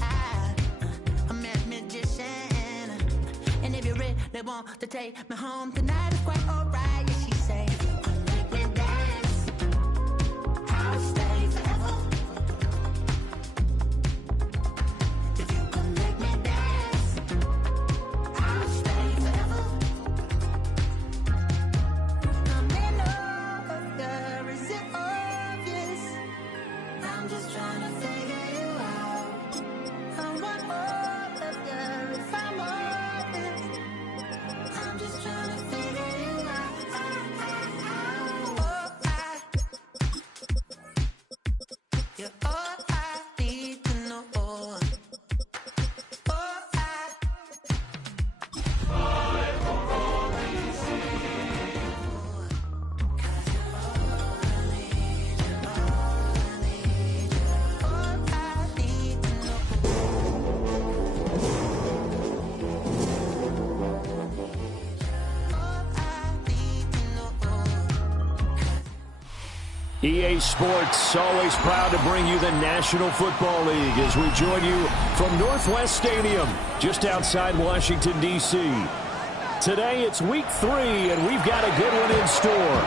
I'm a magician, and if you're ready, they want to take me home tonight. It's quite alright. Yeah, she say, make me dance. I'll stay forever. If you can make me dance, I'll stay forever. I'm in love, is it obvious? I'm just trying to figure you out. I want all of you if I'm honest. I'm just trying to figure you out. You're all I need to know. EA Sports, always proud to bring you the National Football League as we join you from Northwest Stadium, just outside Washington, D.C. Today it's Week 3, and we've got a good one in store,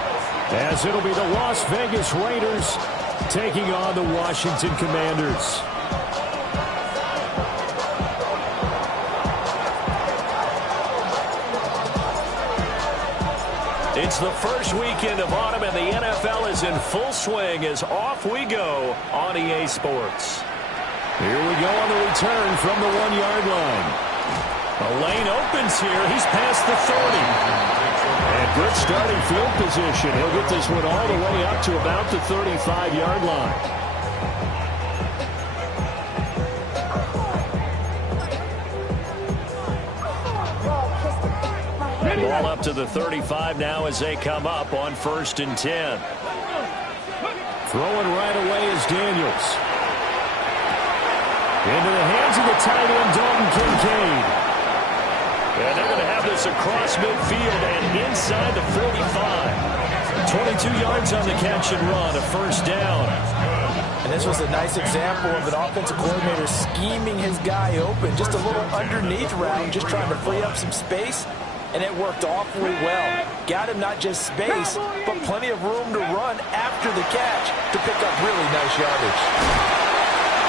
as it'll be the Las Vegas Raiders taking on the Washington Commanders. It's the first weekend of autumn, and the NFL is in full swing as off we go on EA Sports. Here we go on the return from the 1-yard line. A lane opens here. He's past the 30. And good starting field position. He'll get this one all the way up to about the 35-yard line. Ball up to the 35 now as they come up on 1st and 10. Throwing right away is Daniels. Into the hands of the tight end, Dalton Kincaid. And they're going to have this across midfield and inside the 45. 22 yards on the catch and run, a first down. And this was a nice example of an offensive coordinator scheming his guy open. Just a little underneath route, just trying to free up some space. And it worked awfully well. Got him not just space, but plenty of room to run after the catch to pick up really nice yardage.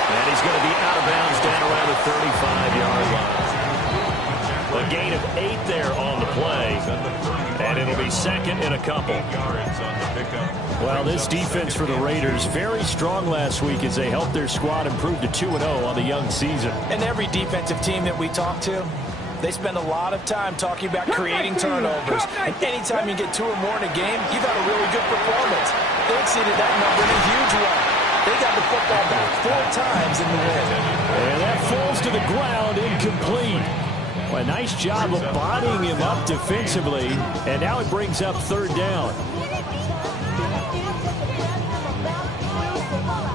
And he's going to be out of bounds down around the 35-yard line. A gain of 8 there on the play. And it'll be second and a couple. Well, this defense for the Raiders, very strong last week as they helped their squad improve to 2-0 on the young season. And every defensive team that we talk to, they spend a lot of time talking about creating turnovers. And anytime you get 2 or more in a game, you've had a really good performance. They exceeded that number in a huge way. They got the football back 4 times in the win. And that falls to the ground, incomplete. Well, a nice job of bodying him up defensively. And now it brings up 3rd down.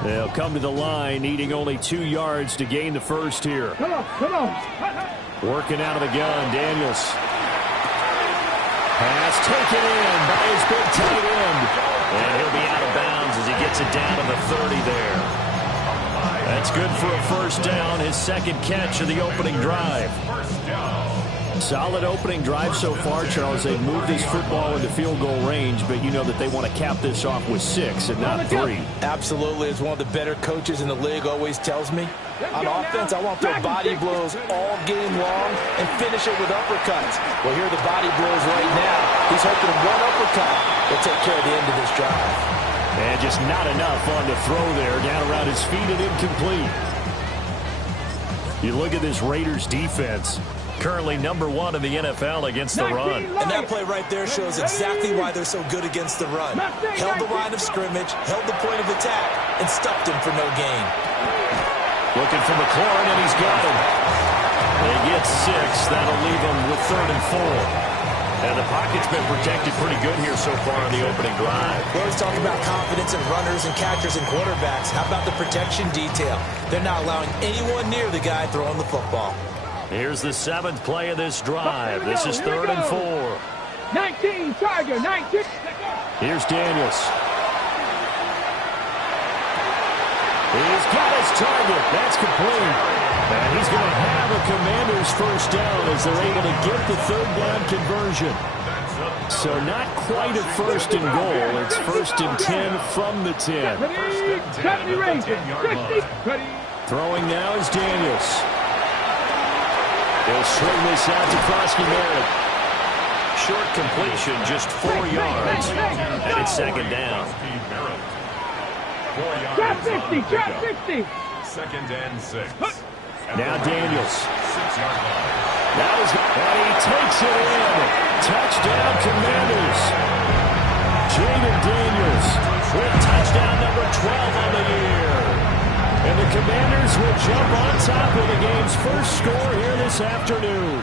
They'll come to the line, needing only 2 yards to gain the first here. Come on. Working out of the gun, Daniels. Pass taken in by his big tight end. And he'll be out of bounds as he gets it down to the 30 there. That's good for a first down, his second catch of the opening drive. Solid opening drive so far, Charles. They've moved this football into field goal range, but you know that they want to cap this off with 6 and not 3. Absolutely. As one of the better coaches in the league always tells me, on offense, I want their body blows all game long and finish it with uppercuts. Well, here are the body blows right now. He's hoping one uppercut will take care of the end of this drive. And just not enough on the throw there, down around his feet and incomplete. You look at this Raiders defense. Currently number 1 in the NFL against the run. And that play right there shows exactly why they're so good against the run. Held the line of scrimmage, held the point of attack, and stuffed him for no gain. Looking for McLaurin, and he's got him. They get 6. That'll leave them with 3rd and 4. And the pocket's been protected pretty good here so far on the opening drive. We always talk about confidence in runners and catchers and quarterbacks. How about the protection detail? They're not allowing anyone near the guy throwing the football. Here's the 7th play of this drive. This is 3rd and 4. 19, Tiger, 19. Here's Daniels. He's got his target. That's complete. And he's going to have a Commanders first down as they're able to get the third down conversion. So not quite a first and goal. It's first and 10 from the 10. Throwing now is Daniels. He'll swing this out to Krosky Merritt. Short completion, just 4 yards. And it's second down. Drop 50, drop 50. Second and 6. Now Daniels. 6-yard line. And he takes it in. Touchdown Commanders. Jaden Daniels with touchdown number 12 on the year. And the Commanders will jump on top of the game's first score here this afternoon.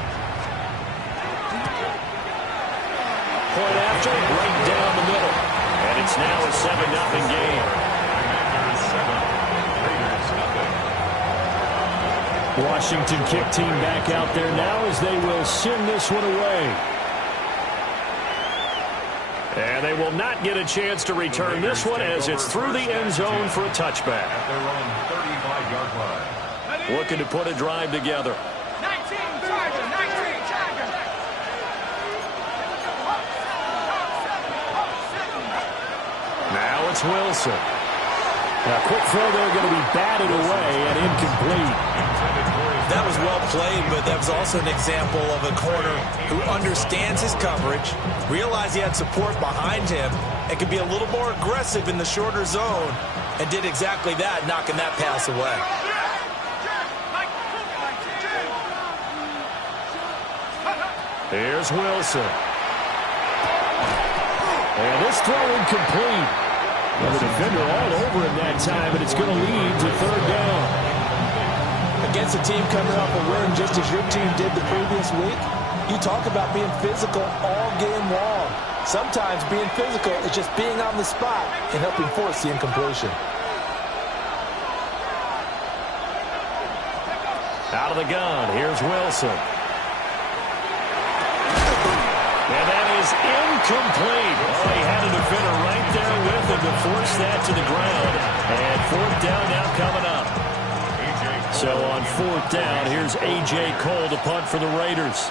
Point after, right down the middle. And it's now a 7-0 game. Commanders 7, Raiders nothing. Washington kick team back out there now as they will send this one away. And they will not get a chance to return this one as it's through the end zone for a touchback. At their own 35-yard line. Looking to put a drive together. 19 Tiger, 19 Tiger. Now it's Wilson. A quick throw there going to be batted away and incomplete. That was well played, but that was also an example of a corner who understands his coverage, realized he had support behind him, and could be a little more aggressive in the shorter zone, and did exactly that, knocking that pass away. Here's Wilson. And this throw incomplete. Well, the defender all over him that time, but it's going to lead to third down. Against a team coming off a win just as your team did the previous week, you talk about being physical all game long. Sometimes being physical is just being on the spot and helping force the incompletion. Out of the gun, here's Wilson. And that is incomplete. Oh, he had a defender right there with him to force that to the ground. And fourth down now coming up. So on fourth down, here's A.J. Cole to punt for the Raiders.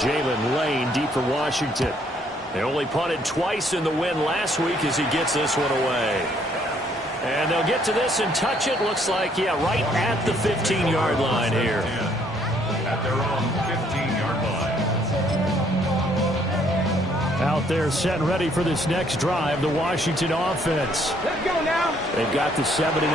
Jalen Lane deep for Washington. They only punted twice in the win last week as he gets this one away. And they'll get to this and touch it. Looks like, yeah, right at the 15-yard line here. At their own 15-yard line. Out there set and ready for this next drive, the Washington offense. Let's go now. They've got the 7-0 lead.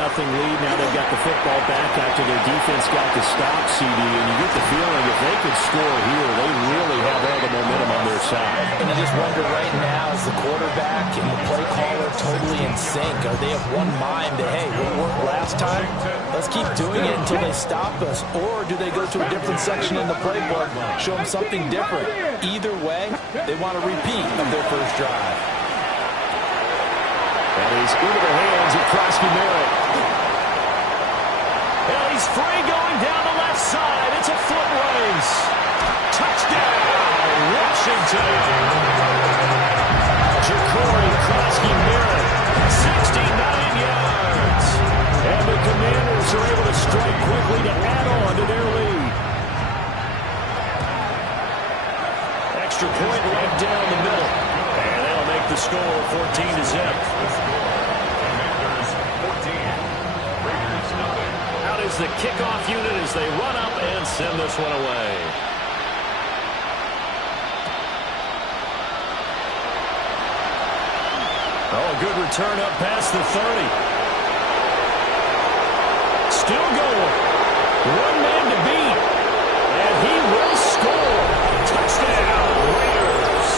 Now they've got the football back after their defense got the stop, CD. And you get the feeling if they could score here, they really have all the momentum on their side. And I just wonder right now, is the quarterback and the play caller totally in sync? Are they of one mind that, hey, what worked last time? Let's keep doing it until they stop us. Or do they go to a different section in the playbook, show them something different? Either way, they want to repeat of their first drive. And he's into the hands of Krosky Merritt. And he's free going down the left side. It's a foot race. Touchdown, Washington. Ja'Cory Krosky Merritt, 69 yards. And the Commanders are able to strike quickly to add on to their lead. Extra point right down the middle. And that'll make the score 14-0. Commanders 14, Raiders nothing. Out is the kickoff unit as they run up and send this one away. Oh, a good return up past the 30. Still going. One man to beat. And he will score. Touchdown, Raiders.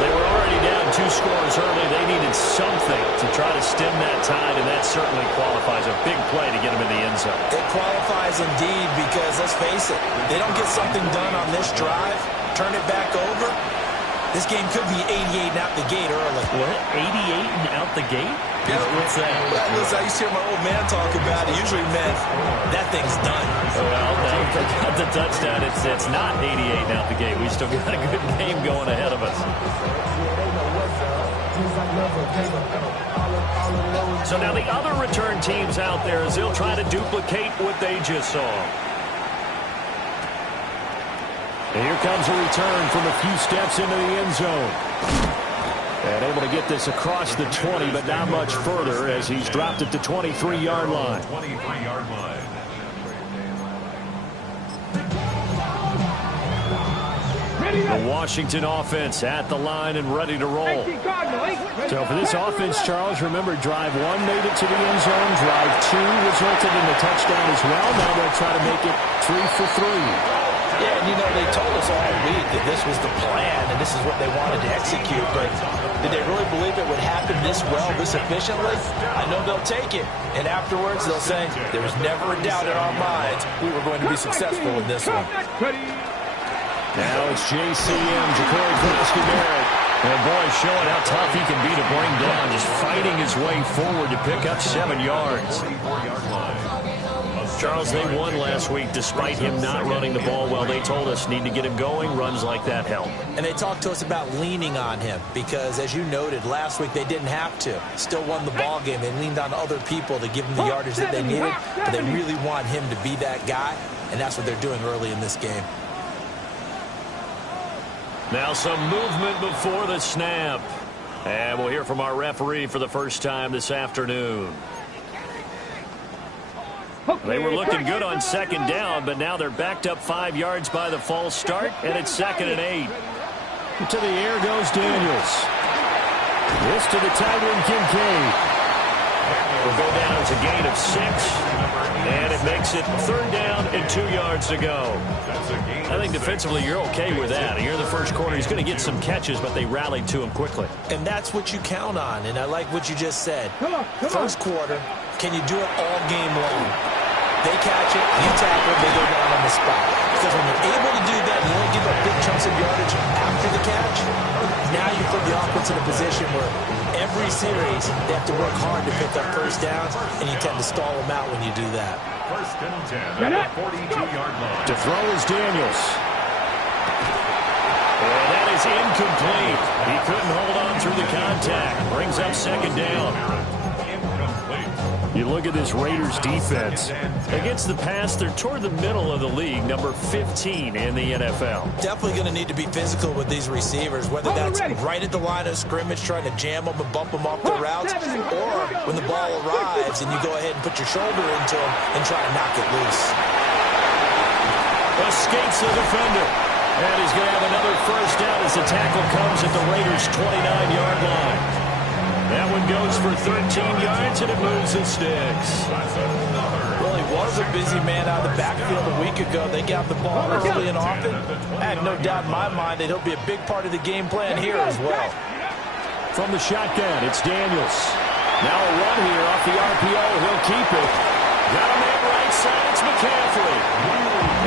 They were already down 2 scores early. They needed something to try to stem that tide, and that certainly qualifies. A big play to get them in the end zone. It qualifies indeed because, let's face it, they don't get something done on this drive, turn it back over, this game could be 88 and out the gate early. What? 88 and out the gate? Yeah. What's that? Well, listen, I used to hear my old man talk about it. Usually meant that thing's done. Well, no, they got the touchdown. It's not 88 and out the gate. We still got a good game going ahead of us. So now the other return teams out there as they'll try to duplicate what they just saw. And here comes a return from a few steps into the end zone. And able to get this across the 20, but not much further as he's dropped it to 23-yard line. 23-yard line. The Washington offense at the line and ready to roll. So for this offense, Charles, remember drive 1 made it to the end zone. Drive 2 resulted in a touchdown as well. Now they'll try to make it 3 for 3. Yeah, and they told us all week that this was the plan and this is what they wanted to execute, but did they really believe it would happen this well, this efficiently? I know they'll take it, and afterwards they'll say, there was never a doubt in our minds we were going to be successful in this one. Now it's JCM, Ja'Cory Crisky-Barrett. And boy, showing how tough he can be to bring down, just fighting his way forward to pick up 7 yards. Charles, they won last week despite him not running the ball well. They told us need to get him going. Runs like that help. And they talked to us about leaning on him because, as you noted, last week they didn't have to. Still won the ball game. They leaned on other people to give them the yardage that they needed, but they really want him to be that guy, and that's what they're doing early in this game. Now some movement before the snap. And we'll hear from our referee for the first time this afternoon. They were looking good on second down, but now they're backed up 5 yards by the false start, and it's 2nd and 8. To the air goes Daniels. This to the tight end, Kincaid. Will go down as a gain of 6, and it makes it 3rd down and 2 yards to go. I think defensively you're okay with that. Here in the first quarter, he's going to get some catches, but they rallied to him quickly. And that's what you count on, and I like what you just said. First quarter, can you do it all game long? They catch it, you tackle, they go down on the spot. Because when you're able to do that, you only give up big chunks of yardage after the catch. Now you put the offense in a position where every series they have to work hard to pick up first downs, and you tend to stall them out when you do that. 1st and 10 at the 42-yard line. To throw is Daniels. And that is incomplete. He couldn't hold on through the contact. Brings up 2nd down. You look at this Raiders defense. Against the pass, they're toward the middle of the league, number 15 in the NFL. Definitely going to need to be physical with these receivers, whether that's right at the line of scrimmage, trying to jam them and bump them off their routes, or when the ball arrives and you go ahead and put your shoulder into them and try to knock it loose. Escapes the defender. And he's going to have another first down as the tackle comes at the Raiders' 29-yard line. That one goes for 13 yards, and it moves the sticks. Well, he was a busy man out of the backfield a week ago. They got the ball early and often. I have no doubt in my mind that he'll be a big part of the game plan here as well. From the shotgun, it's Daniels. Now a run here off the RPO. He'll keep it. Got a man right side. It's McCaffrey.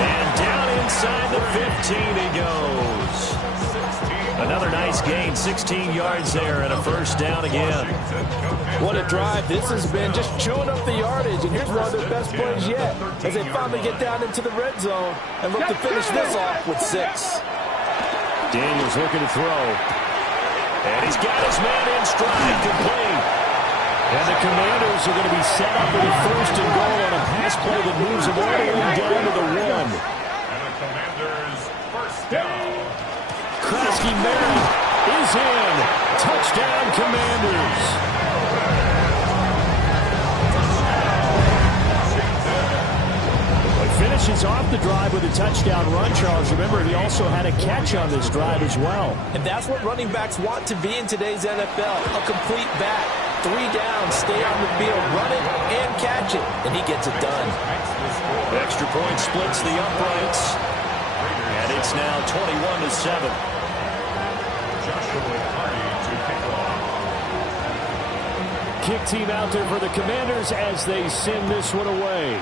And down inside the 15 he goes. Another nice gain, 16 yards there, and a first down again. What a drive this has been, just chewing up the yardage, and here's one of their best plays yet as they finally get down into the red zone and look to finish this off with 6. Daniels looking to throw. And he's got his man in stride, complete. And the Commanders are going to be set up with a 1st and goal on a pass play that moves them all the way down to the 1. And the Commanders' 1st down. Crisky-Barrett is in. Touchdown, Commanders. He finishes off the drive with a touchdown run, Charles. Remember, he also had a catch on this drive as well. And that's what running backs want to be in today's NFL, a complete back. 3 downs, stay on the field, run it, and catch it. And he gets it done. Extra point splits the uprights. And it's now 21-7. Kick team out there for the Commanders as they send this one away.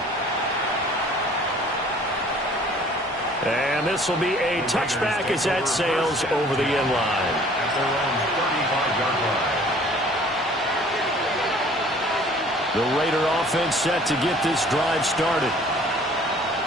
And this will be a touchback as that sails over the end line. At their own 35-yard line. The Raider offense set to get this drive started.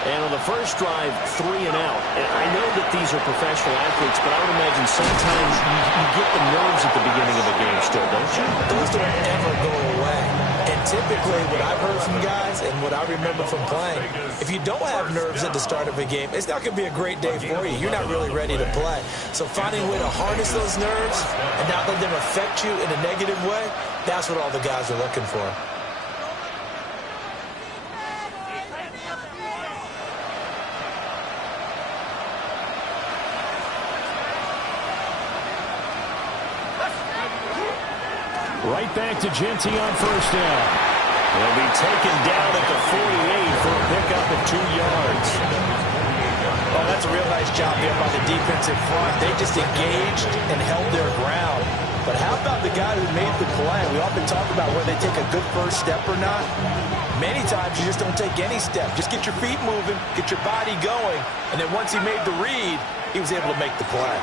And on the first drive, 3 and out. And I know that these are professional athletes, but I would imagine sometimes you get the nerves at the beginning of the game still, don't you? Those don't ever go away. And typically, what I've heard from guys and what I remember from playing, if you don't have nerves at the start of a game, it's not going to be a great day for you. You're not really ready to play. So finding a way to harness those nerves and not let them affect you in a negative way, that's what all the guys are looking for. Right back to Genty on first down. He'll be taken down at the 48 for a pickup of 2 yards. Oh, that's a real nice job there by the defensive front. They just engaged and held their ground. But how about the guy who made the play? We often talk about whether they take a good first step or not. Many times you just don't take any step. Just get your feet moving, get your body going, and then once he made the read, he was able to make the play.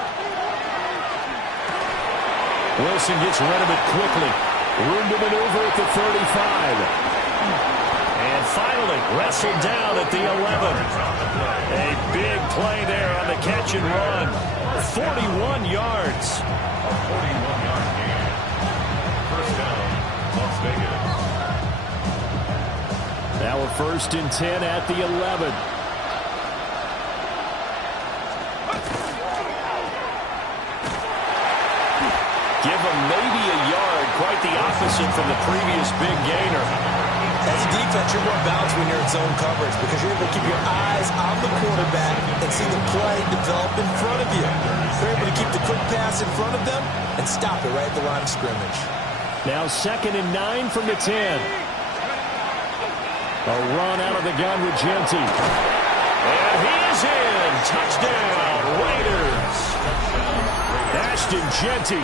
Wilson gets rid of it quickly. Room to maneuver at the 35. And finally wrestled down at the 11. A big play there on the catch and run. 41 yards. A 41-yard gain. First down, Las Vegas. Now a 1st and 10 at the 11. Give him maybe a yard, quite the opposite from the previous big gainer. As a defense, you're more balanced when you're in zone coverage because you're able to keep your eyes on the quarterback and see the play develop in front of you. You're able to keep the quick pass in front of them and stop it right at the line of scrimmage. Now 2nd and 9 from the 10. A run out of the gun with Genty. And he is in. Touchdown, Raiders. Ashton Genty,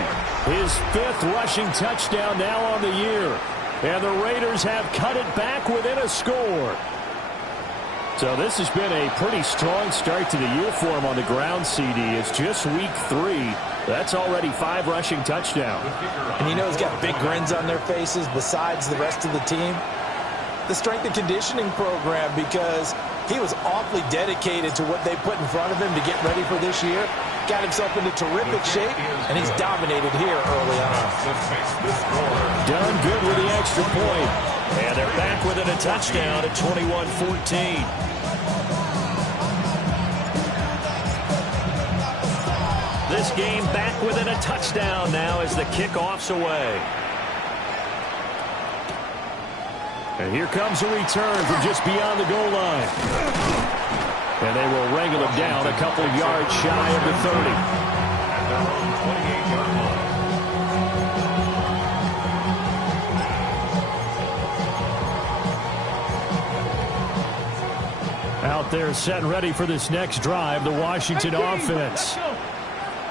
his 5th rushing touchdown now on the year. And the Raiders have cut it back within a score. So this has been a pretty strong start to the year for him on the ground, CD. It's just week 3. That's already 5 rushing touchdowns. And you know he's got big grins on their faces besides the rest of the team. The strength and conditioning program, because he was awfully dedicated to what they put in front of him to get ready for this year. Got himself into terrific shape, and he's dominated here early on. Done good with the extra point. And they're back within a touchdown at 21-14. This game back within a touchdown now as the kickoff's away. And here comes a return from just beyond the goal line. And they will wrangle him down a couple yards shy of the 30. At their own 28-yard line. Out there set and ready for this next drive, the Washington offense.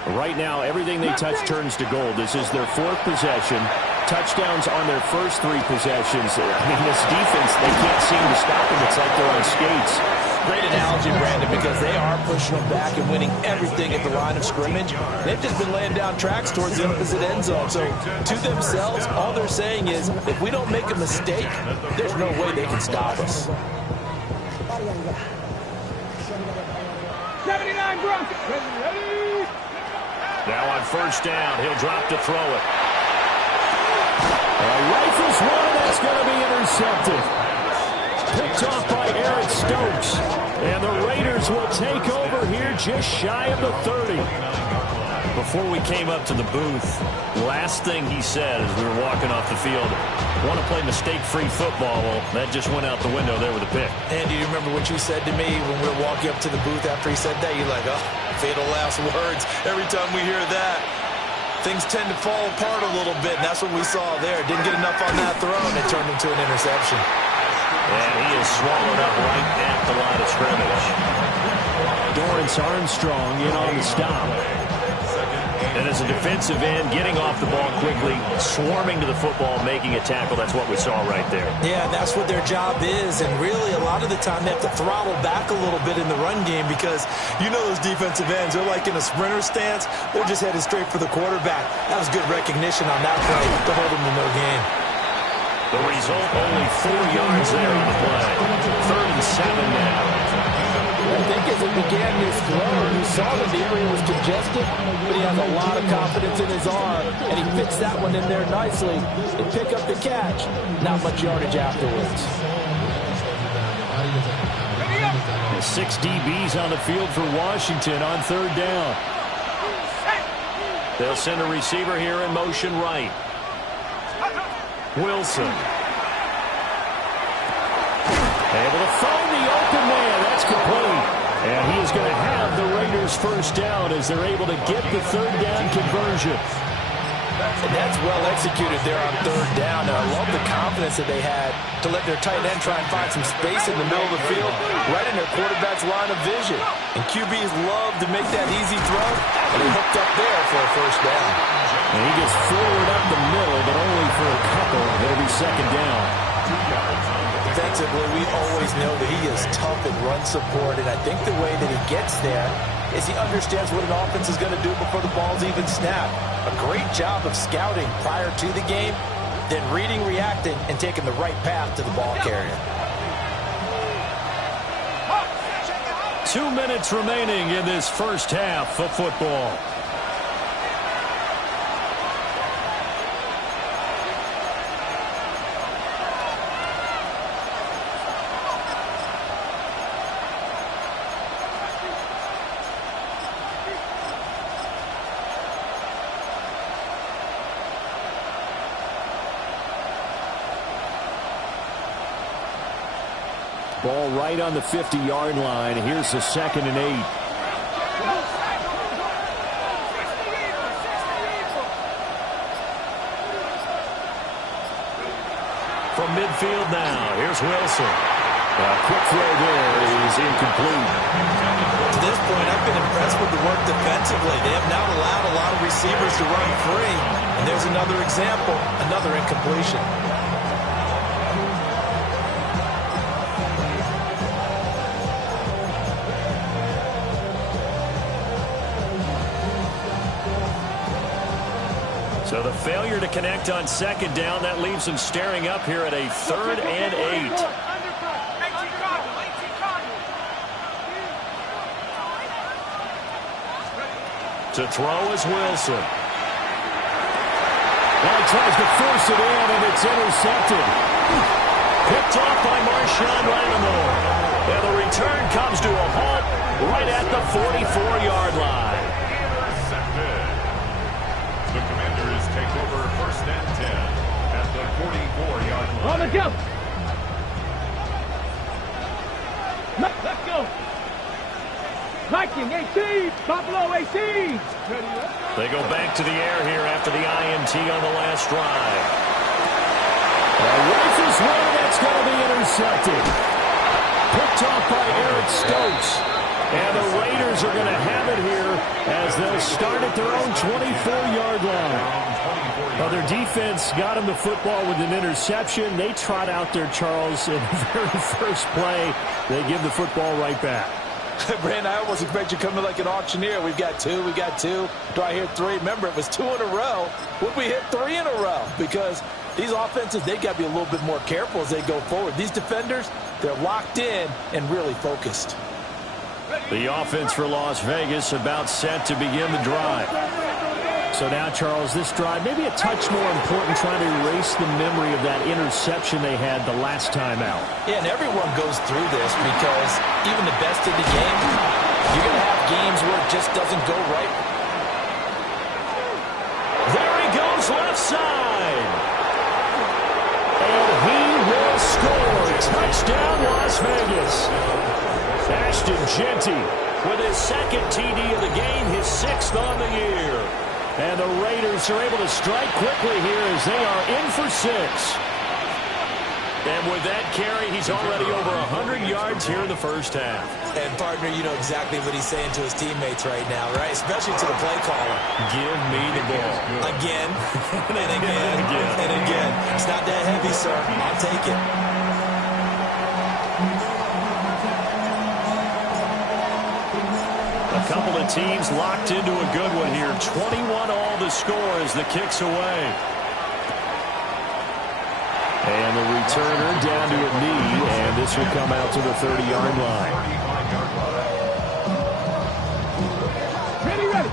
Right now, everything they touch turns to gold. This is their 4th possession. Touchdowns on their first 3 possessions. I mean, this defense, they can't seem to stop them. It's like they're on skates. Great analogy, Brandon, because they are pushing them back and winning everything at the line of scrimmage. They've just been laying down tracks towards the opposite end zone. So to themselves, all they're saying is, if we don't make a mistake, there's no way they can stop us. 79 Broncos. Ready? Now on first down, he'll drop to throw it. Rifles one, that's going to be intercepted. Picked off by Eric Stokes. And the Raiders will take over here just shy of the 30. Before we came up to the booth, last thing he said as we were walking off the field, want to play mistake-free football. Well, that just went out the window there with a pick. And do you remember what you said to me when we were walking up to the booth after he said that? You're like, oh, fatal last words. Every time we hear that, things tend to fall apart a little bit, and that's what we saw there. Didn't get enough on that throw, and it turned into an interception. And he is swallowed up right at the line of scrimmage. Dorrance Armstrong in on the stop. And as a defensive end, getting off the ball quickly, swarming to the football, making a tackle, that's what we saw right there. Yeah, that's what their job is, and really a lot of the time they have to throttle back a little bit in the run game because you know those defensive ends, they're like in a sprinter stance, they're just headed straight for the quarterback. That was good recognition on that play to hold them to no gain. The result, only 4 yards there on the play. 3rd and 7 now. I think as it began this throw, you saw that the area was congested, but he has a lot of confidence in his arm, and he fits that one in there nicely and pick up the catch. Not much yardage afterwards. 6 DBs on the field for Washington on third down. They'll send a receiver here in motion right. Wilson. Able to find the open man. That's complete. And he is going to have the Raiders first down as they're able to get the third down conversion. And that's well executed there on third down. And I love the confidence that they had to let their tight end try and find some space in the middle of the field, right in their quarterback's line of vision. And QBs love to make that easy throw, and he hooked up there for a first down. And he gets forward up the middle, but only for a couple. It'll be second down. Defensively, we always know that he is tough in run support, and I think the way that he gets there is he understands what an offense is going to do before the ball's even snapped. A great job of scouting prior to the game, then reading, reacting, and taking the right path to the ball carrier. 2 minutes remaining in this first half of football. Ball right on the 50-yard line. Here's the 2nd and 8. From midfield now, here's Wilson. A quick throw there is incomplete. To this point, I've been impressed with the work defensively. They have now allowed a lot of receivers to run free. And there's another example, another incompletion. So the failure to connect on second down, that leaves them staring up here at a 3rd and 8. To throw is Wilson. Well, he tries to force it in, and it's intercepted. Picked off by Marshawn Lattimore. And the return comes to a halt right at the 44-yard line. The Commanders take over 1st and 10 at the 44-yard line. On the jump. Let's go. Viking 18, Buffalo 18. They go back to the air here after the INT on the last drive. Rifles one, that's going to be intercepted. Picked off by Eric Stokes. And the Raiders are going to have it here as they'll start at their own 24-yard line. Well, their defense got them the football with an interception. They trot out there, Charles, in the very first play. They give the football right back. Brandon, I almost expect you to come in like an auctioneer. We've got two. Do I hear 3? Remember, it was 2 in a row. Would we hit 3 in a row? Because these offenses, they got to be a little bit more careful as they go forward. These defenders, they're locked in and really focused. The offense for Las Vegas about set to begin the drive. So now, Charles, this drive maybe a touch more important, trying to erase the memory of that interception they had the last time out. Yeah, and everyone goes through this because even the best in the game, you're going to have games where it just doesn't go right. There he goes, left side. And he will score. Touchdown, Las Vegas. Ashton Jeanty with his 2nd TD of the game, his 6th on the year. And the Raiders are able to strike quickly here as they are in for 6. And with that carry, he's already over 100 yards here in the first half. And, partner, you know exactly what he's saying to his teammates right now, right? Especially to the play caller. Give me the ball. Again, and again, and again. It's not that heavy, sir. I'll take it. A couple of teams locked into a good one here. 21 all the score as the kick's away. And the returner down to a knee, and this will come out to the 30-yard line. 47-yard line. Ready.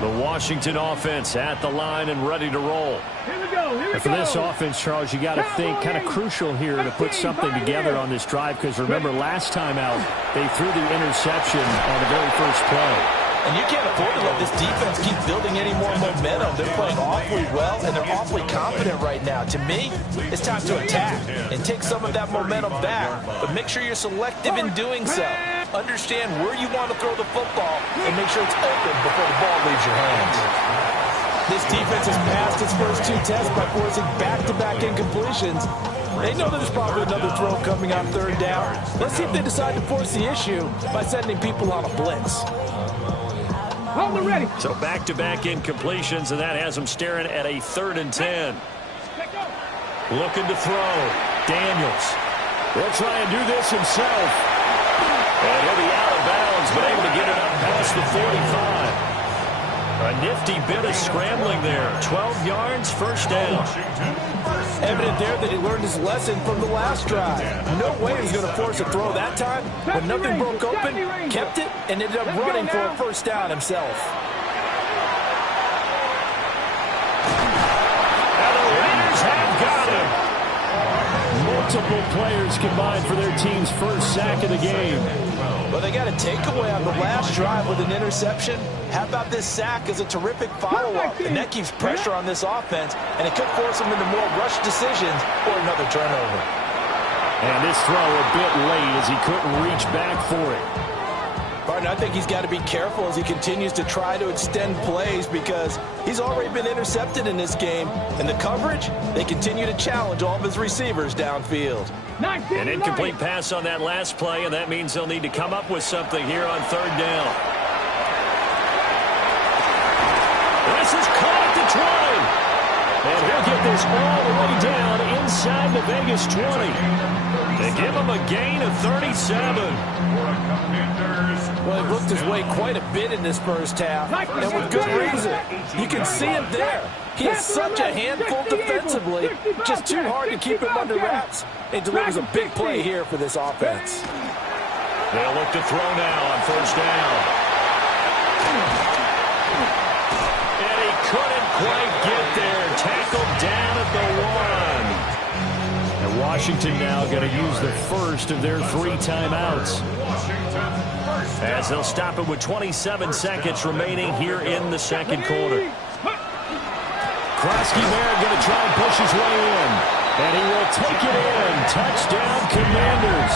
The Washington offense at the line and ready to roll. Here we go. And for this offense, Charles, you got to think kind of crucial here to put something together on this drive, because remember last time out they threw the interception on the very first play. And you can't afford to let this defense keep building any more momentum. They're playing awfully well, and they're awfully confident right now. To me, it's time to attack and take some of that momentum back, but make sure you're selective in doing so. Understand where you want to throw the football and make sure it's open before the ball leaves your hands. This defense has passed its first two tests by forcing back-to-back incompletions. They know there's probably another throw coming on third down. Let's see if they decide to force the issue by sending people on a blitz. Hold it ready. So back-to-back incompletions, and that has them staring at a 3rd and 10. Looking to throw. Daniels will try and do this himself. And he'll be out of bounds, but able to get it up past the 45. A nifty bit of scrambling there. 12 yards, first down. Evident there that he learned his lesson from the last drive. No way he was going to force a throw that time. When nothing broke open, kept it, and ended up running for a first down himself. And the Raiders have got him. Multiple players combined for their team's first sack of the game. Well, they got a takeaway on the last drive with an interception. How about this sack as a terrific follow-up? And that keeps pressure on this offense, and it could force them into more rush decisions or another turnover. And this throw a bit late as he couldn't reach back for it. Barton, I think he's got to be careful as he continues to try to extend plays because he's already been intercepted in this game. And the coverage, they continue to challenge all of his receivers downfield. An incomplete pass on that last play, and that means they'll need to come up with something here on 3rd down. This is caught at the 20. And he'll get this all the way down inside the Vegas 20. They give him a gain of 37. Well, he looked his way quite a bit in this first half, and with good reason. You can see him there. He is such a handful defensively, just too hard to keep him under wraps. He delivers a big play here for this offense. They'll look to throw now on first down. And he couldn't quite get there. Tackled down at the 1. And Washington now going to use the first of their 3 timeouts, as they'll stop it with 27 seconds remaining here in the second quarter. Krosky-Merritt going to try and push his way in. And he will take it in. Touchdown, Commanders.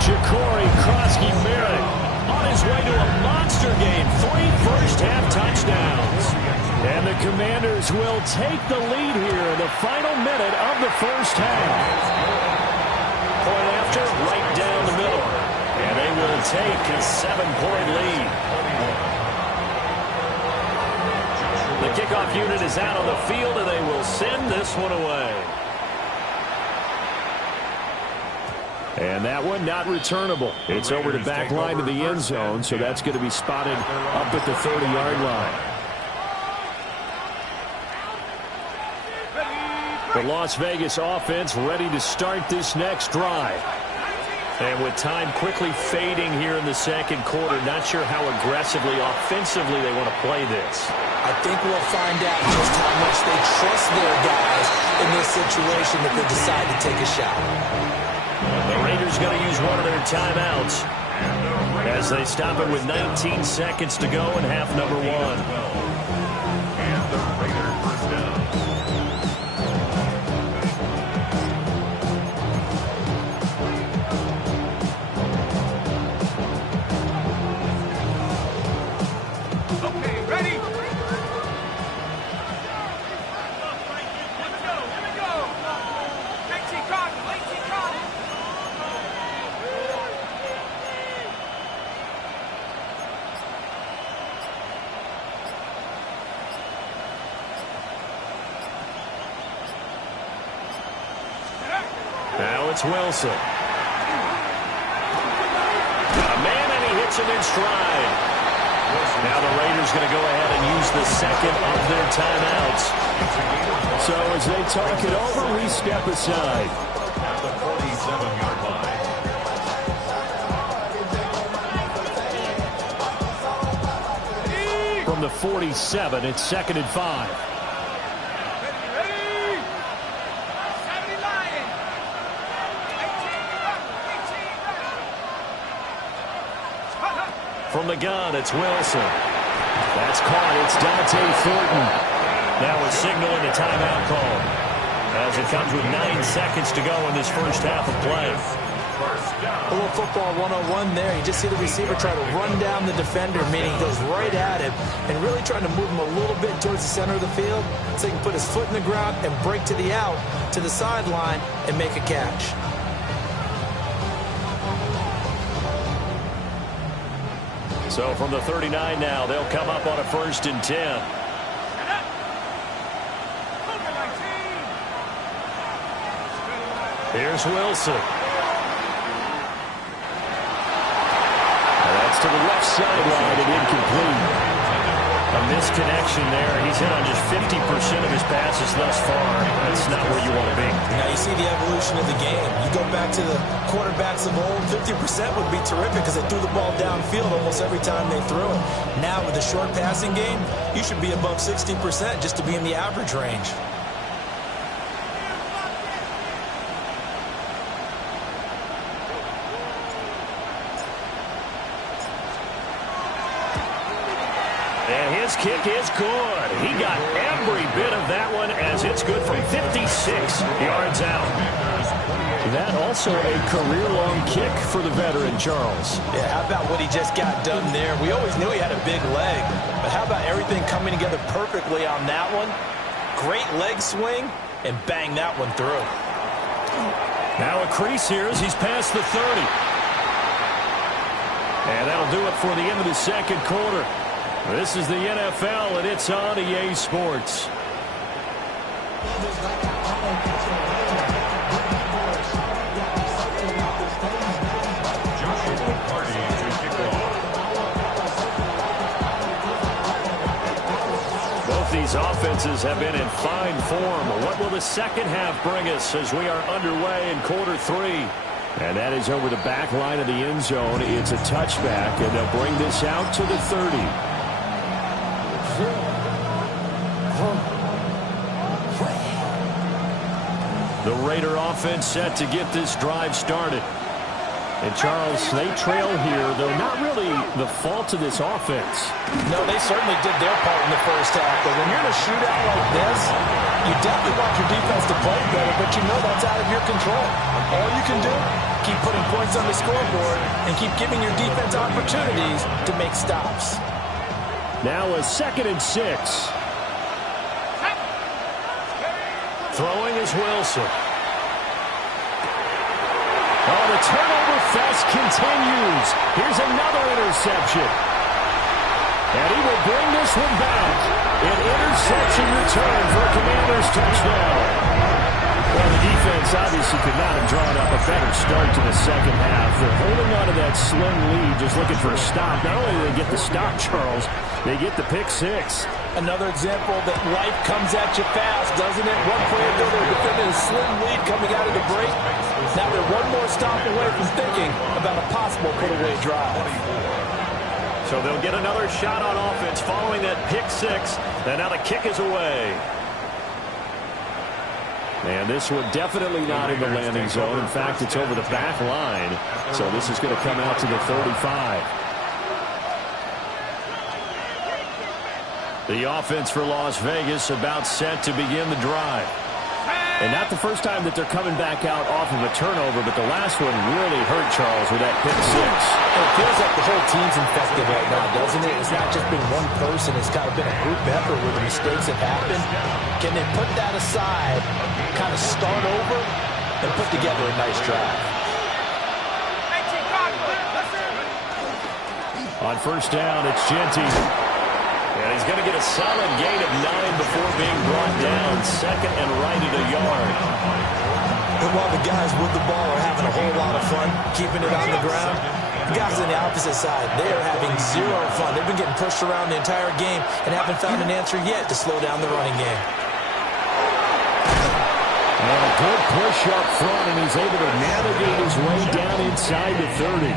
Ja'Cory Krosky-Merritt on his way to a monster game. 3 first-half touchdowns. And the Commanders will take the lead here in the final minute of the first half. Point after, right down the middle. And they will take a 7-point lead. The kickoff unit is out on the field, and they will send this one away. And that one not returnable. It's over the back line of the end zone, so that's going to be spotted up at the 30-yard line. The Las Vegas offense ready to start this next drive. And with time quickly fading here in the second quarter, not sure how aggressively, offensively they want to play this. I think we'll find out just how much they trust their guys in this situation if they decide to take a shot. The Raiders going to use one of their timeouts as they stop it with 19 seconds to go in half number 1. And the Raiders first down. Now it's Wilson. A man, and he hits him in stride. Now the Raiders going to go ahead and use the second of their timeouts. So as they talk it over, we step aside. At the 47-yard line. the 47. It's 2nd and 5. From the gun, it's Wilson. That's caught. It's Dante Thornton. Now a signal and a timeout call, as it comes with 9 seconds to go in this first half of play. A little football 101 there. You just see the receiver try to run down the defender, meaning he goes right at him and really trying to move him a little bit towards the center of the field so he can put his foot in the ground and break to the out, to the sideline, and make a catch. So from the 39 now, they'll come up on a 1st and 10. Here's Wilson. That's to the left sideline and incomplete. A misconnection there. He's hit on just 50% of his passes thus far. That's not where you want to be. Now you see the evolution of the game. You go back to the quarterbacks of old, 50% would be terrific because they threw the ball downfield almost every time they threw it. Now with the short passing game, you should be above 60% just to be in the average range. And his kick is good. He got every bit of that one as it's good from 56 yards out. That also a career-long kick for the veteran, Charles. Yeah, how about what he just got done there? We always knew he had a big leg, but how about everything coming together perfectly on that one? Great leg swing, and bang that one through. Now a crease here as he's past the 30. And that'll do it for the end of the second quarter. This is the NFL, and it's on EA Sports. Both these offenses have been in fine form. What will the second half bring us as we are underway in quarter 3? And that is over the back line of the end zone. It's a touchback, and they'll bring this out to the 30. The Raider offense set to get this drive started. And, Charles, they trail here, though not really the fault of this offense. No, they certainly did their part in the first half. But when you're in a shootout like this, you definitely want your defense to play better, but you know that's out of your control. All you can do, keep putting points on the scoreboard and keep giving your defense opportunities to make stops. Now a 2nd and 6. Throwing is Wilson. Oh, the turnover fest continues. Here's another interception. And he will bring this one back. An interception return for a Commanders touchdown. Well, the defense obviously could not have drawn up a better start to the second half. They're holding on to that slim lead, just looking for a stop. Not only do they get the stop, Charles, they get the pick 6. Another example that life comes at you fast, doesn't it? One play ago, they were defending a slim lead coming out of the break. Now they're one more stop away from thinking about a possible put-away drive. So they'll get another shot on offense following that pick 6. And now the kick is away. And this one definitely not in the landing zone. In fact, it's over the back line. So this is going to come out to the 35. The offense for Las Vegas about set to begin the drive. And not the first time that they're coming back out off of a turnover, but the last one really hurt Charles with that pick 6. It feels like the whole team's infected right now, doesn't it? It's not just been one person. It's kind of been a group effort where the mistakes have happened. Can they put that aside, kind of start over, and put together a nice drive? On first down, it's Genty. And he's going to get a solid gain of 9 before being brought down. 2nd and right at a yard. And while the guys with the ball are having a whole lot of fun keeping it on the ground, the guys on the opposite side, they are having zero fun. They've been getting pushed around the entire game and haven't found an answer yet to slow down the running game. And a good push up front, and he's able to navigate his way down inside the 30.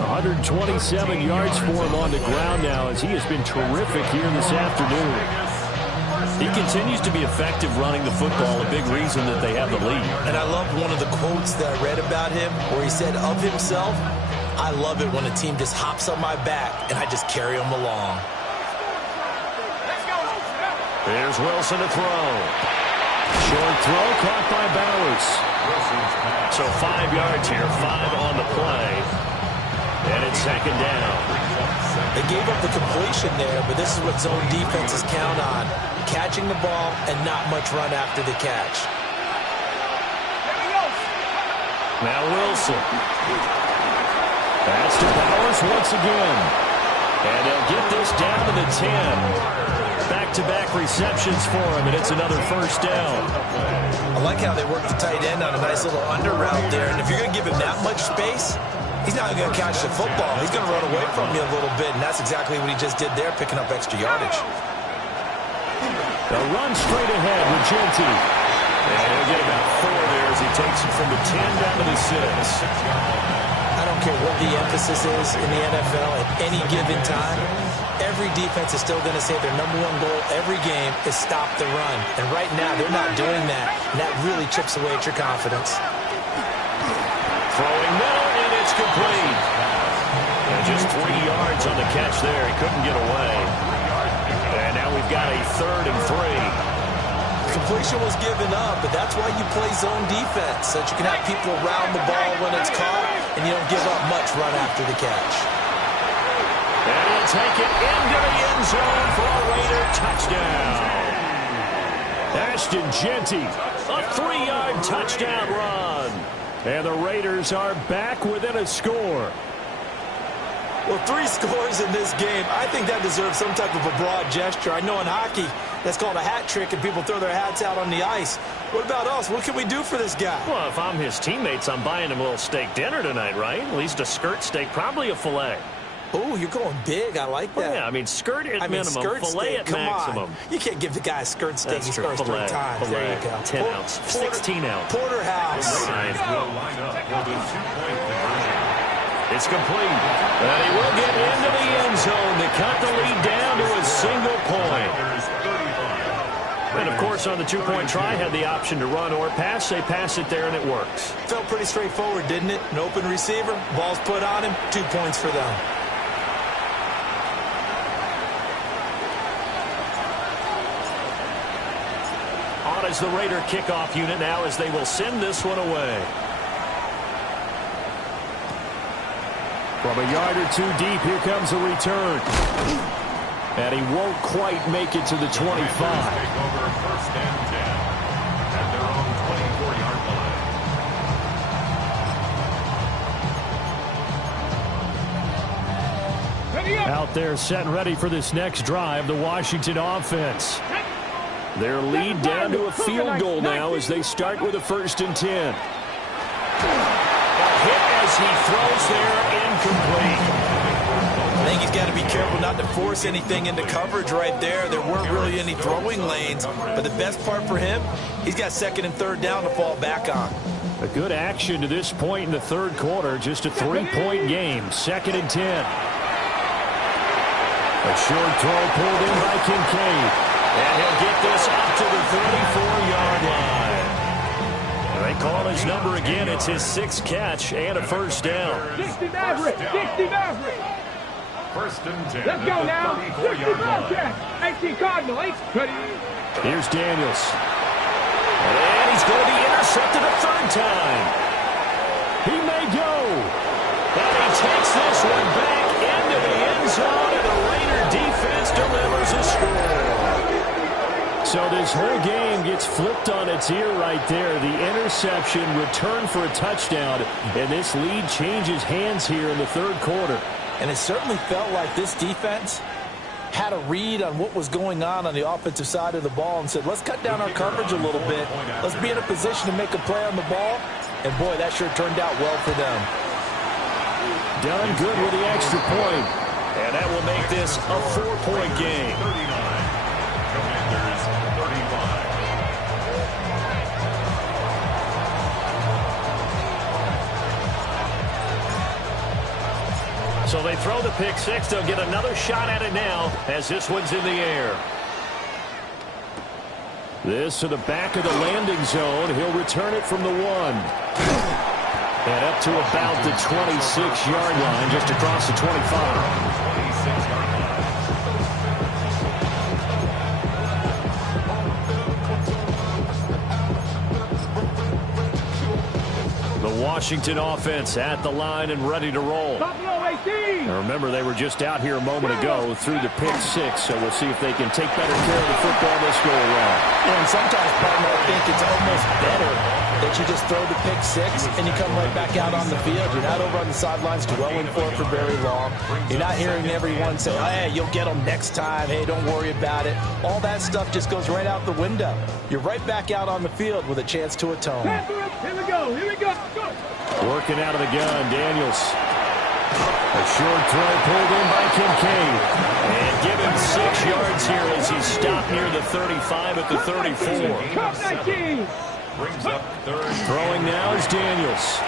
127 yards for him on the ground now as he has been terrific here this afternoon. He continues to be effective running the football, a big reason that they have the lead. And I love one of the quotes that I read about him where he said of himself, "I love it when a team just hops on my back and I just carry them along." Here's Wilson to throw. Short throw caught by Bowers. So 5 yards here, 5 on the play. And it's second down. They gave up the completion there, but this is what zone defenses count on. Catching the ball and not much run after the catch. Now Wilson. That's to Bowers once again. And they'll get this down to the 10. Back-to-back receptions for him, and it's another first down. I like how they work the tight end on a nice little under route there, and if you're going to give him that much space, he's not going to catch the football. He's going to run away from you a little bit, and that's exactly what he just did there, picking up extra yardage. They'll run straight ahead with Genty. And he'll get about 4 there as he takes it from the 10 down to the 6. I don't care what the emphasis is in the NFL at any given time. Every defense is still going to say their number one goal every game is stop the run. And right now, they're not doing that. And that really chips away at your confidence. Throwing middle, and it's complete. And just 3 yards on the catch there. He couldn't get away. And now we've got a 3rd and 3. Completion was given up, but that's why you play zone defense, so that you can have people around the ball when it's caught, and you don't give up much run after the catch. And he'll take it into the end zone for a Raider touchdown. Ashton Genty, a 3-yard touchdown run. And the Raiders are back within a score. Well, 3 scores in this game. I think that deserves some type of a broad gesture. I know in hockey, that's called a hat trick, and people throw their hats out on the ice. What about us? What can we do for this guy? Well, if I'm his teammates, I'm buying him a little steak dinner tonight, right? At least a skirt steak, probably a filet. Oh, you're going big. I like that. Well, yeah, I mean, skirt at minimum, skirt filet steak, at come maximum. On. You can't give the guy a skirt steak. He scores 3 times. Filet, there you go. 10 ounce, 16 ounce. Porterhouse. Will line up for the 2-point conversion. It's complete. And he will get into the end zone to cut the lead down to a single point. And, of course, on the 2-point try, had the option to run or pass. They pass it there, and it works. Felt pretty straightforward, didn't it? An open receiver, ball's put on him, 2 points for them. On as the Raider kickoff unit now as they will send this one away. From a yard or 2 deep, here comes a return. And he won't quite make it to the 25. Take over 1st and 10 at their own 24-yard line. Out there set and ready for this next drive, the Washington offense. Their lead down to a field goal now as they start with a 1st and 10. A hit as he throws there, incomplete. I think he's got to be careful not to force anything into coverage right there. There weren't really any throwing lanes, but the best part for him, he's got 2nd and 3rd down to fall back on. A good action to this point in the 3rd quarter, just a 3-point game, 2nd and 10. A short throw pulled in by Kincaid. And he'll get this up to the 34-yard line. They call his number again. It's his 6th catch and a 1st down. 60 Maverick! 60 Maverick! 1st and 10. Let's go now! 60 line. Maverick! 18 Cardinal, 8. Ready? Here's Daniels. And he's going to be intercepted a 3rd time. He may go. And he takes this one back into the end zone, and the Raider defense delivers a score. So this whole game gets flipped on its ear right there. The interception, return for a touchdown, and this lead changes hands here in the 3rd quarter. And it certainly felt like this defense had a read on what was going on the offensive side of the ball and said, let's cut down our coverage a little bit. Let's be in a position to make a play on the ball. And, boy, that sure turned out well for them. Done good with the extra point. And that will make this a 4-point game. 39. Commanders 35. So they throw the pick six. They'll get another shot at it now as this one's in the air. This to the back of the landing zone. He'll return it from the 1. And up to about the 26-yard line, just across the 25. 26-yard line. The Washington offense at the line and ready to roll. Now remember, they were just out here a moment ago through the pick six, so we'll see if they can take better care of the football this go around. And sometimes, partner, I think it's almost better that you just throw the pick six and you come right back out on the field. You're not over on the sidelines dwelling for it for very long. You're not hearing everyone say, hey, you'll get them next time. Hey, don't worry about it. All that stuff just goes right out the window. You're right back out on the field with a chance to atone. Here we go. Here we go. Go. Working out of the gun, Daniels. A short throw pulled in by Kincaid. And given 6 yards here as he stopped near the 35 at the 34. Brings up third. Throwing now is Daniels.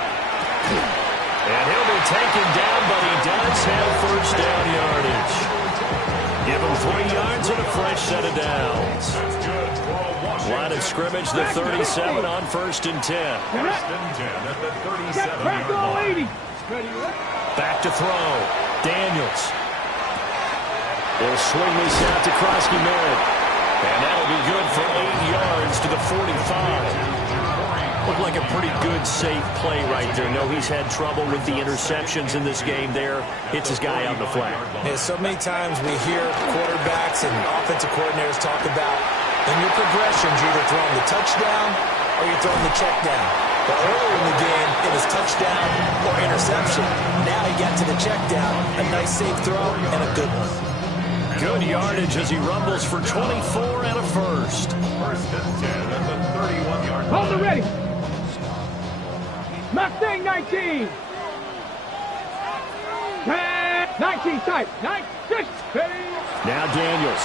And he'll be taken down, but he does have first down yardage. Give him 3 yards and a fresh set of downs. That's good for Line of scrimmage, the 37 on 1st and 10. First and 10 at the 37-yard line. Back to throw. Daniels. He'll swing this out to Krosky Merritt. And that'll be good for 8 yards to the 45. Looked like a pretty good, safe play right there. No, he's had trouble with the interceptions in this game there. Hits his guy out in the flat. Yeah, so many times we hear quarterbacks and offensive coordinators talk about in your progressions, you're either throwing the touchdown or you're throwing the check down. But earlier in the game, it was touchdown or interception. Now he got to the check down, a nice safe throw, and a good one. Good yardage as he rumbles for 24 and a first. First and 10 at the 31-yard line. Hold it ready. Mustang 19. 19 tight. 96. Now Daniels.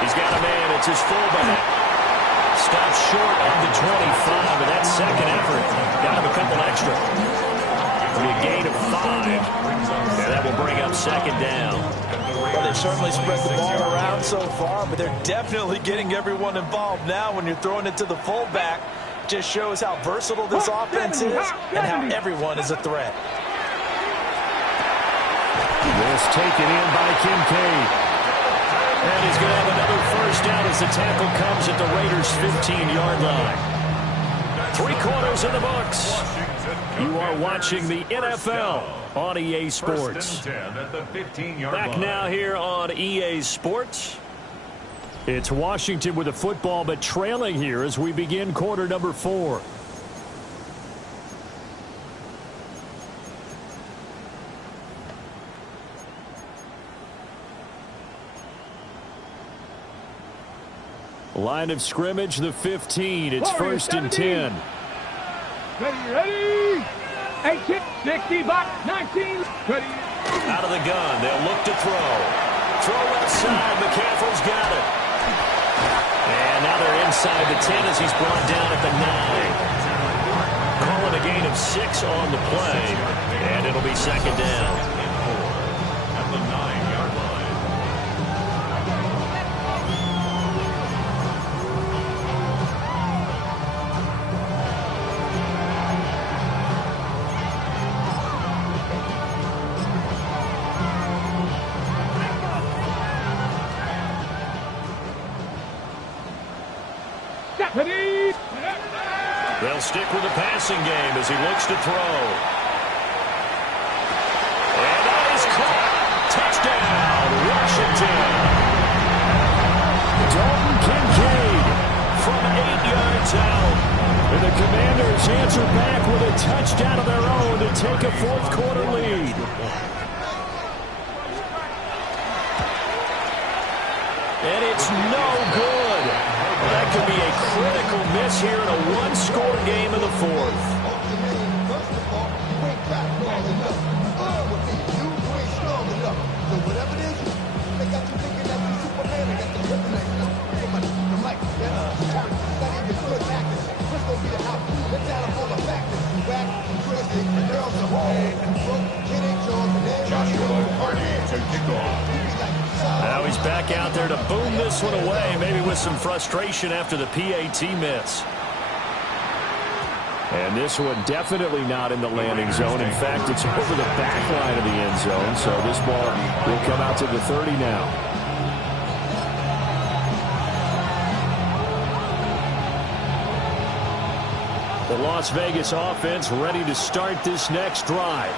He's got a man. It's his fullback. Stops short of the 25, and that second effort got him a couple extra. It'll be a gain of 5, and that will bring up second down. Well, they've certainly spread the ball around so far, but they're definitely getting everyone involved now when you're throwing it to the fullback. Just shows how versatile this offense is and how everyone is a threat. This taken in by Kincaid. And he's going to have another first down as the tackle comes at the Raiders' 15-yard line. 3 quarters in the books. You are watching the NFL on EA Sports. First and 10 at the 15-yard line. Back now here on EA Sports. It's Washington with the football, but trailing here as we begin quarter number 4. Line of scrimmage, the 15. It's 1st and 10. Ready. 18, 60, back, 19. Ready. Out of the gun, they'll look to throw. Throw left side, McCaffrey's got it. And now they're inside the 10 as he's brought down at the 9. Calling a gain of 6 on the play, and it'll be second down. At the 9-yard line. They'll stick with the passing game as he looks to throw. And that is caught. Touchdown, Washington. Dalton Kincaid from 8 yards out. And the Commanders answer back with a touchdown of their own to take a fourth-quarter lead. And it's no good. That could be a critical miss here in a one-score game in the fourth. Now he's back out there to boom this one away, maybe with some frustration after the PAT miss. And this one definitely not in the landing zone. In fact, it's over the back line of the end zone, so this ball will come out to the 30 now. The Las Vegas offense ready to start this next drive.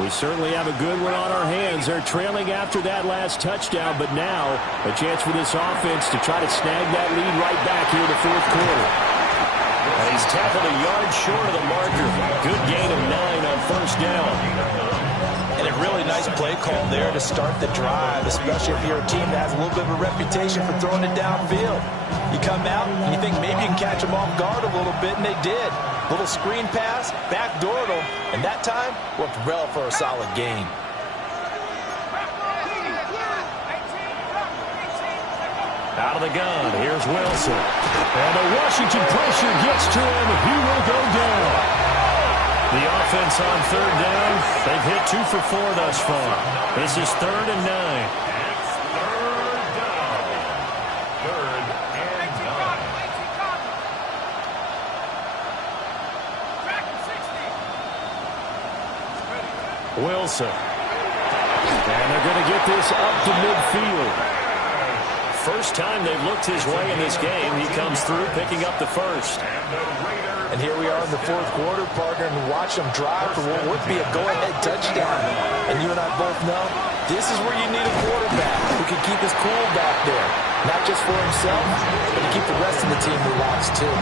We certainly have a good one on our hands. They're trailing after that last touchdown, but now a chance for this offense to try to snag that lead right back here in the fourth quarter. And he's tackled a yard short of the marker. Good gain of 9 on first down. And a really nice play call there to start the drive, especially if you're a team that has a little bit of a reputation for throwing it downfield. You come out and you think maybe you can catch them off guard a little bit, and they did. Little screen pass, backdoored them, and that time worked well for a solid gain. Out of the gun, here's Wilson. And the Washington pressure gets to him. He will go down. The offense on third down. They've hit 2 for 4 thus far. This is 3rd and 9. Wilson. And they're going to get this up to midfield. First time they've looked his way in this game. He comes through picking up the first. And here we are in the fourth quarter, partner, and watch them drive for what would be a go-ahead touchdown. And you and I both know this is where you need a quarterback who can keep his cool back there. Not just for himself, but to keep the rest of the team relaxed, too.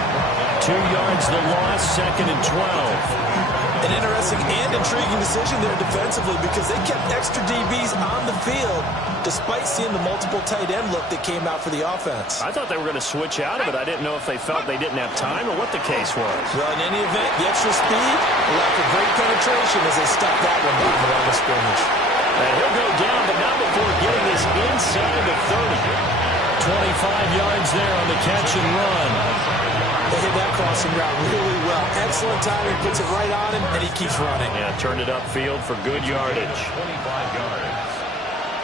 2 yards the loss, 2nd and 12. An interesting and intriguing decision there defensively because they kept extra DBs on the field despite seeing the multiple tight end look that came out for the offense. I thought they were going to switch out of it. I didn't know if they felt they didn't have time or what the case was. Well, in any event, the extra speed allowed for great penetration as they stuck that one down the line of scrimmage. And he'll go down, but not before getting this inside the 30. 25 yards there on the catch and run. They hit that crossing route really well. Excellent timing, puts it right on him, and he keeps running. Yeah, turned it upfield for good yardage. 25 yards.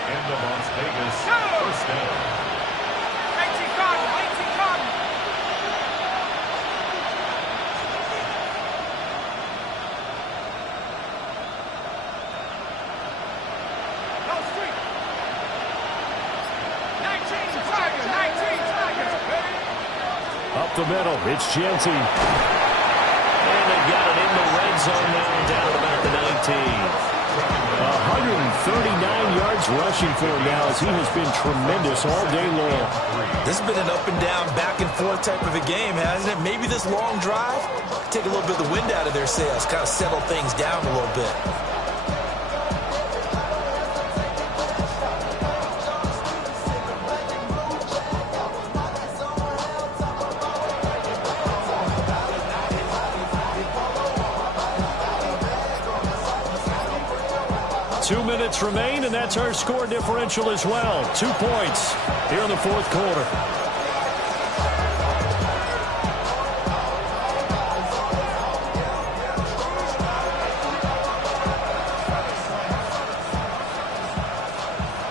In the Las Vegas first down. 18 Cotton, 18 Cotton. No street. 19 Tigers, 19 Tigers. Up the middle, it's Janty. And they've got it in the red zone now, down at about the 19. 139 yards rushing for him now as he has been tremendous all day long. This has been an up and down, back and forth type of a game, hasn't it? Maybe this long drive take a little bit of the wind out of their sails, kind of settle things down a little bit. 2 minutes remain, and that's our score differential as well. 2 points here in the fourth quarter.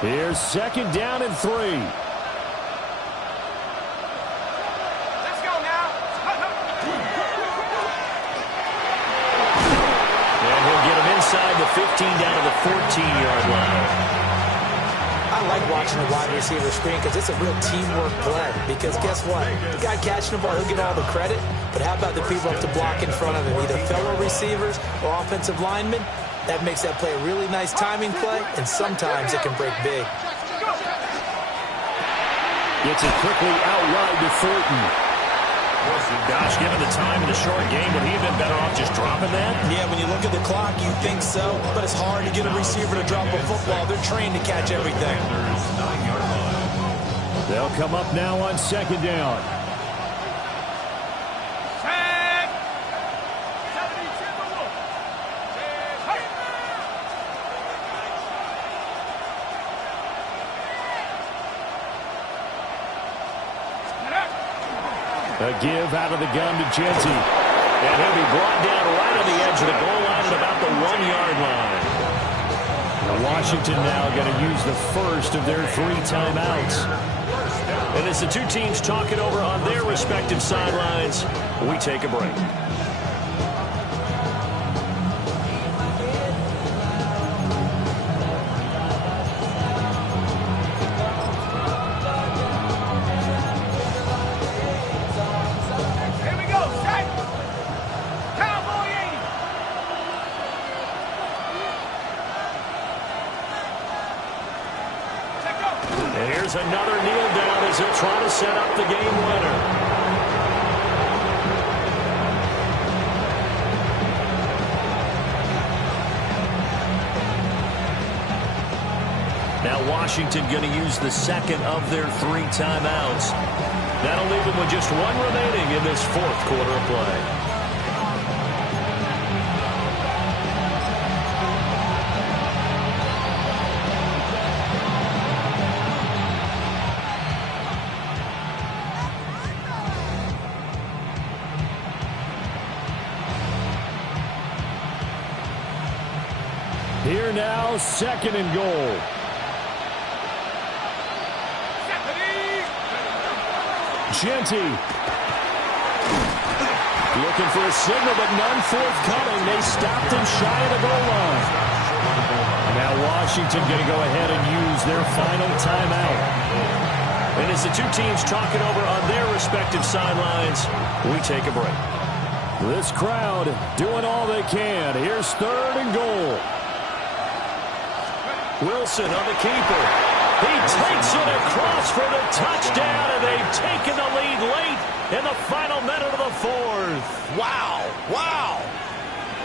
Here's 2nd down and 3. Let's go now. And he'll get him inside the 15 down to the 14-yard line. I like watching the wide receiver screen because it's a real teamwork play. Because guess what? The guy catching the ball, he'll get all the credit. But how about the people up to block in front of him, either fellow receivers or offensive linemen? That makes that play a really nice timing play, and sometimes it can break big. Gets it quickly out wide to Thornton. Gosh, given the time in the short game, would he have been better off just dropping that? Yeah, when you look at the clock, you think so. But it's hard to get a receiver to drop a football. They're trained to catch everything. They'll come up now on 2nd down. A give out of the gun to Jenty. And he'll be brought down right on the edge of the goal line at about the 1 Washington now going to use the first of their 3 timeouts. And as the two teams talk it over on their respective sidelines, we take a break. Another kneel down as they'll try to set up the game winner. Now Washington going to use the second of their 3 timeouts. That'll leave them with just 1 remaining in this 4th quarter of play. Here now, 2nd and goal. Genty. Looking for a signal, but none forthcoming. They stopped him shy of the goal line. Now Washington going to go ahead and use their final timeout. And as the two teams talk it over on their respective sidelines, we take a break. This crowd doing all they can. Here's 3rd and goal. Wilson on the keeper. He takes it across for the touchdown, and they've taken the lead late in the final minute of the 4th. Wow. Wow.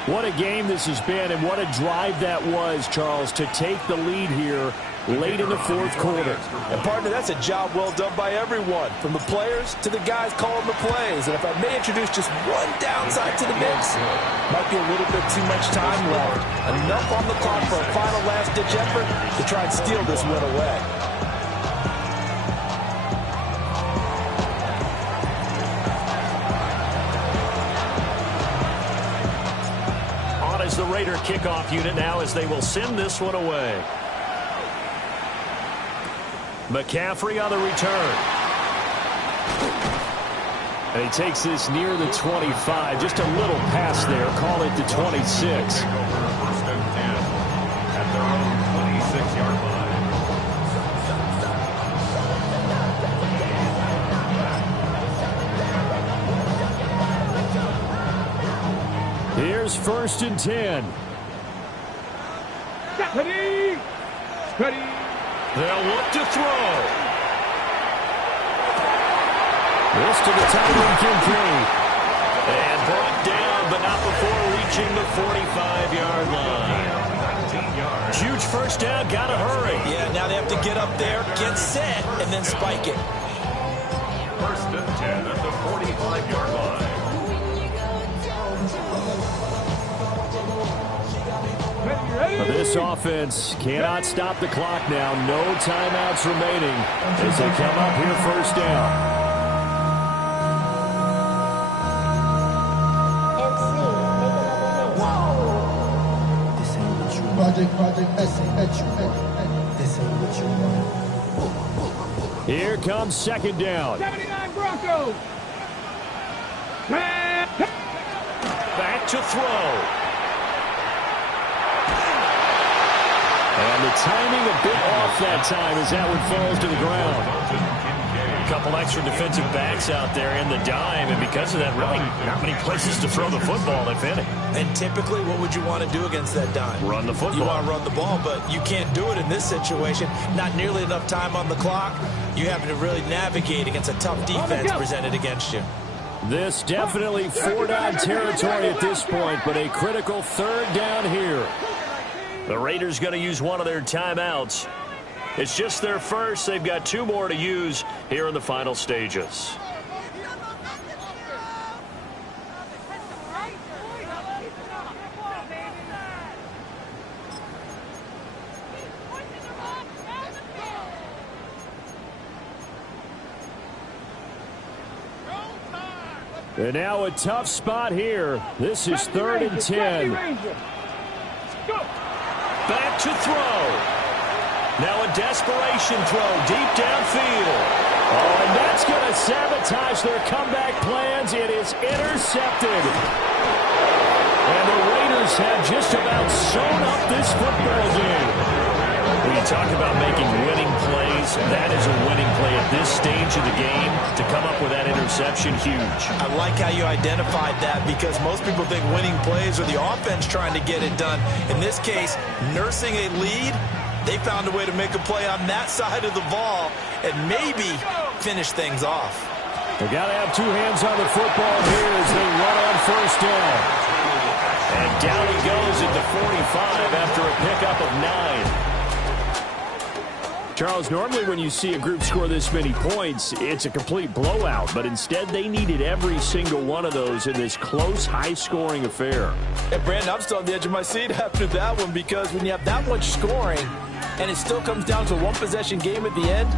What a game this has been, and what a drive that was, Charles, to take the lead here late in the 4th quarter. And, partner, that's a job well done by everyone, from the players to the guys calling the plays. And if I may introduce just one downside to the mix, might be a little bit too much time left. Enough on the clock for a final last-ditch effort to try and steal this win away. On is the Raider kickoff unit now as they will send this one away. McCaffrey on the return. And he takes this near the 25. Just a little pass there. Call it the 26. 1st and 10 at their own 26-yard line. Here's 1st and 10. Ready. Ready. They'll look to throw. This to the tight end, complete. And brought down, but not before reaching the 45-yard line. Huge first down, got to hurry. Yeah, now they have to get up there, get set, and then spike it. 1st and 10 at the 45-yard line. This offense cannot stop the clock now. No timeouts remaining as they come up here 1st down. Here comes 2nd down. 79 Broncos. Back to throw. And the timing a bit off that time as that one falls to the ground. A couple extra defensive backs out there in the dime, and because of that, really not many places to throw the football, if any. And typically, what would you want to do against that dime? Run the football. You want to run the ball, but you can't do it in this situation. Not nearly enough time on the clock. You having to really navigate against a tough defense presented against you. This definitely 4-down territory at this point, but a critical 3rd down here. The Raiders going to use one of their timeouts. It's just their first. They've got 2 more to use here in the final stages. And now a tough spot here. This is 3rd and 10. back to throw. Now a desperation throw deep downfield. Oh, and that's going to sabotage their comeback plans. It is intercepted. And the Raiders have just about sewn up this football game. When you talk about making winning plays, that is a winning play at this stage of the game. To come up with that interception, huge. I like how you identified that because most people think winning plays are the offense trying to get it done. In this case, nursing a lead, they found a way to make a play on that side of the ball and maybe finish things off. They've got to have two hands on the football here as they run on first down. And down he goes at the 45 after a pickup of 9. Charles, normally when you see a group score this many points, it's a complete blowout. But instead, they needed every single one of those in this close, high-scoring affair. Hey, Brandon, I'm still on the edge of my seat after that one because when you have that much scoring and it still comes down to a one-possession game at the end,